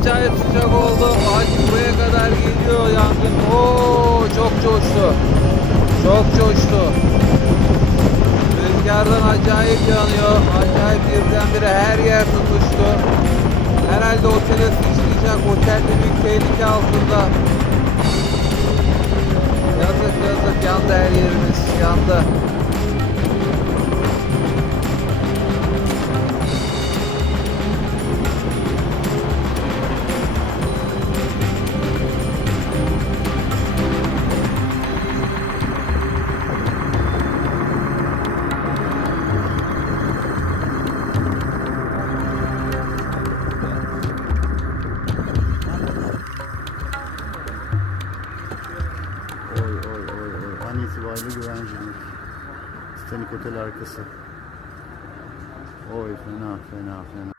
acayip sıcak oldu. Ağaç buraya kadar geliyor yangın. Oo, çok coştu. Çok coştu. Rüzgardan acayip yanıyor. Acayip birdenbire her yer tutuştu. Herhalde otele sıçrayacak. Otelde büyük tehlike altında. Yazık yazık, yandı her yerimiz. Yandı. An itibariyle güvenceli. Titanic Otel arkası. Oy, fena fena fena.